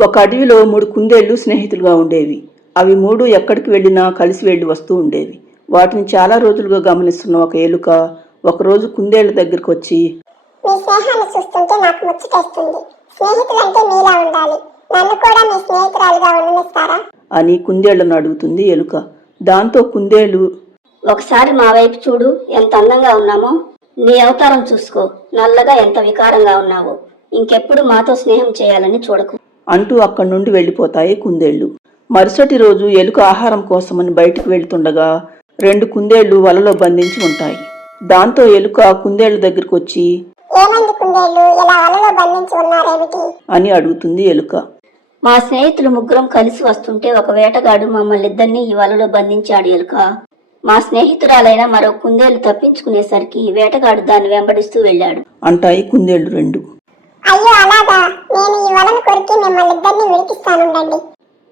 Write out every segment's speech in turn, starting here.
ఒక అడవిలో మూడు కుందేళ్ళు స్నేహితులుగా ఉండేవి. అవి మూడు ఎక్కడికి వెళ్ళినా కలిసి వెళ్ళి వస్తూ ఉండేవి. వాటిని చాలా రోజులుగా గమనిస్తున్న ఒక ఎలుక ఒకరోజు కుందేళ్ళ దగ్గరికి వచ్చి మీ స్నేహాన్ని చూస్తుంటే నాకు ముచ్చటేస్తుంది. స్నేహితులంటే మీలా ఉండాలి. నన్ను కూడా మీ స్నేహితురాలుగా ఉండనిస్తారా? అని కుందేళ్ళను అడుగుతుంది ఎలుక దాంతో కుందేళ్ళు ఒకసారి మా వైపు చూడు ఎంత అందంగా ఉన్నామో. నీ అవతారం చూసుకో. నల్లగా ఎంత వికారంగా ఉన్నావో. ఇంకెప్పుడు మాతో స్నేహం చేయాలని చూడకు. అంటూ అక్కడి నుండి వెళ్ళిపోతాయి కుందేళ్ళు మరుసటి రోజు ఎలుక ఆహారం కోసమని బయటికి వెళ్తుండగా రెండు కుందేళ్ళు వలలో బంధించి ఉంటాయి. దాంతో ఎలుక కుందేళ్ళ దగ్గరికి వచ్చి ఏమైంది కుందేళ్ళు ఇలా వలలో బంధించి ఉన్నారేమిటి? అని అడుగుతుంది ఎలుక. మా స్నేహితులు ముగ్గురం కలిసి వస్తుంటే ఒక వేటగాడు మమ్మల్ని ఇద్దరిని ఈ వలలో బంధించాడు ఎలుక. మా స్నేహితురాలైన మరో కుందేలు తప్పించుకునేసరికి వేటగాడు దాన్ని వెంబడిస్తూ వెళ్ళాడు. అంటాయి కుందేళ్ళు రెండు. అయ్యో అలాగా? నేను ఈ వలను కొరికి మిమ్మల్ని ఇద్దరిని విడిపిస్తానుండండి.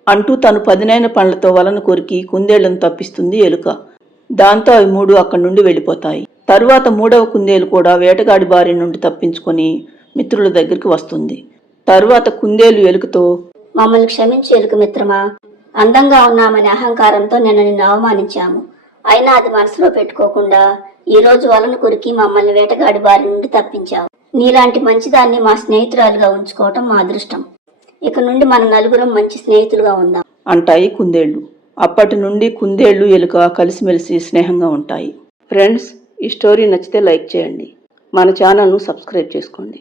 అంటూ తను పదినైన పండ్లతో వలను కొరికి కుందేళ్ళను తప్పిస్తుంది ఎలుక. దాంతో అవి మూడు అక్కడి నుండి వెళ్ళిపోతాయి. తరువాత మూడవ కుందేలు కూడా వేటగాడి బారి నుండి తప్పించుకొని మిత్రుల దగ్గరికి వస్తుంది. తరువాత కుందేలు ఎలుకతో మమ్మల్ని క్షమించు ఎలుక మిత్రమా. అందంగా ఉన్నామనే అహంకారంతో నిన్న నిన్ను అవమానించాము. అయినా అది మనసులో పెట్టుకోకుండా ఈ రోజు వలను కొరికి మమ్మల్ని వేటగాడి బారి నుండి తప్పించావు. నీలాంటి మంచిదాన్ని మా స్నేహితురాలుగా ఉంచుకోవటం మా అదృష్టం. ఇక నుండి మన నలుగురం మంచి స్నేహితులుగా ఉందాం. అంటాయి కుందేళ్ళు. అప్పటి నుండి కుందేళ్ళు ఎలుక కలిసిమెలిసి స్నేహంగా ఉంటాయి. ఫ్రెండ్స్ ఈ స్టోరీ నచ్చితే లైక్ చేయండి. మన ఛానల్ను సబ్స్క్రైబ్ చేసుకోండి.